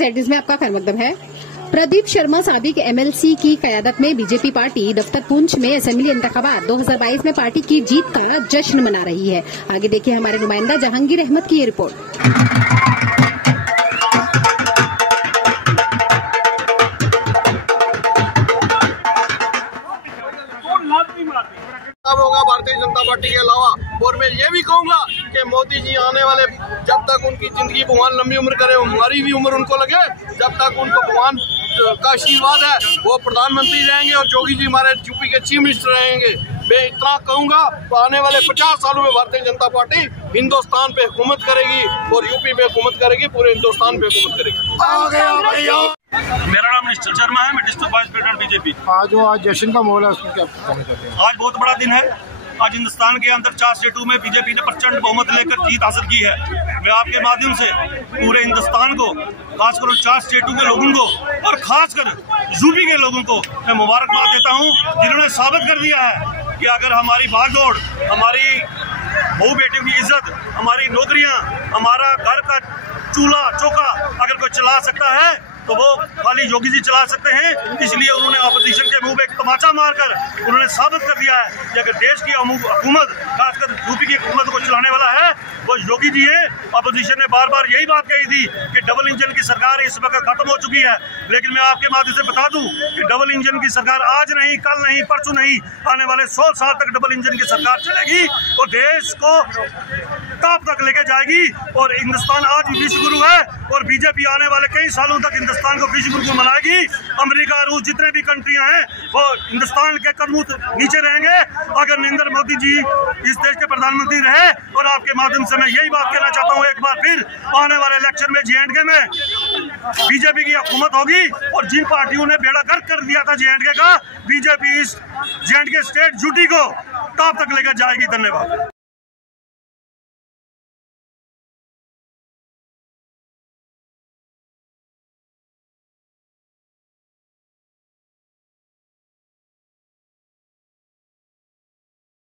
Z में आपका खैरमकदम है। प्रदीप शर्मा साबिक MLC की क़यादत में बीजेपी पार्टी दफ्तर पुंछ में असेंबली इंतखाबात 2022 में पार्टी की जीत का जश्न मना रही है। आगे देखिए हमारे नुमाइंदा जहांगीर अहमद की ये रिपोर्ट। होगा भारतीय जनता पार्टी के अलावा। और मैं ये भी कहूँगा कि मोदी जी आने वाले, जब तक उनकी जिंदगी भगवान लंबी उम्र करे, हमारी भी उम्र उनको लगे, जब तक उनको भगवान का आशीर्वाद है वो प्रधानमंत्री रहेंगे और योगी जी हमारे यूपी के चीफ मिनिस्टर रहेंगे। मैं इतना कहूँगा, आने वाले 50 सालों में भारतीय जनता पार्टी हिंदुस्तान पे हुकूमत करेगी और यूपी पे हुकूमत करेगी, पूरे हिंदुस्तान पे हुकूमत करेगी। मेरा नाम निश्चल शर्मा है, मैं डिस्ट्रिक्ट वाइस प्रेसिडेंट बीजेपी। आज जश्न का माहौल है, उसमें क्या कहना चाहते हैं? आज बहुत बड़ा दिन है। आज हिंदुस्तान के अंदर 4 स्टेटों में बीजेपी ने प्रचंड बहुमत लेकर जीत हासिल की है। मैं आपके माध्यम से पूरे हिंदुस्तान को, खासकर 4 स्टेटों के लोगों को और खासकर यूपी के लोगों को मैं मुबारकबाद देता हूं, जिन्होंने साबित कर दिया है कि अगर हमारी भागदौड़, हमारी बहू बेटियों की इज्जत, हमारी नौकरियां, हमारा घर का चूल्हा चौका अगर कोई चला सकता है तो वो खाली योगी जी चला सकते हैं। इसलिए उन्होंने ऑपोजिशन के मुंह पे एक तमाचा मारकर उन्होंने साबित कर दिया है कि अगर देश की हुकूमत, खासकर यूपी की हुकूमत को चलाने वाला है वो योगी जी है। ऑपोजिशन ने बार बार यही बात कही थी कि डबल इंजन की सरकार इस वक्त खत्म हो चुकी है, लेकिन मैं आपके माध्यम से बता दूं कि डबल इंजन की सरकार आज नहीं, कल नहीं, परसों नहीं, आने वाले 100 साल तक डबल इंजन की सरकार चलेगी और देश को टॉप तक लेके जाएगी। और हिंदुस्तान आज विश्व गुरु है और बीजेपी आने वाले कई सालों तक हिंदुस्तान को विश्व गुरु मनाएगी। अमेरिका, रूस, जितने भी कंट्रियां हैं वो हिंदुस्तान के कदमों नीचे रहेंगे अगर नरेंद्र मोदी जी इस देश के प्रधानमंत्री रहे। और आपके माध्यम से मैं यही बात कहना चाहता हूं, एक बार फिर आने वाले इलेक्शन में J&K में बीजेपी की हुकूमत होगी और जिन पार्टियों ने बेड़ा गर्क कर दिया था J&K का, बीजेपी इस J&K स्टेट यूटी को टॉप तक लेकर जाएगी। धन्यवाद।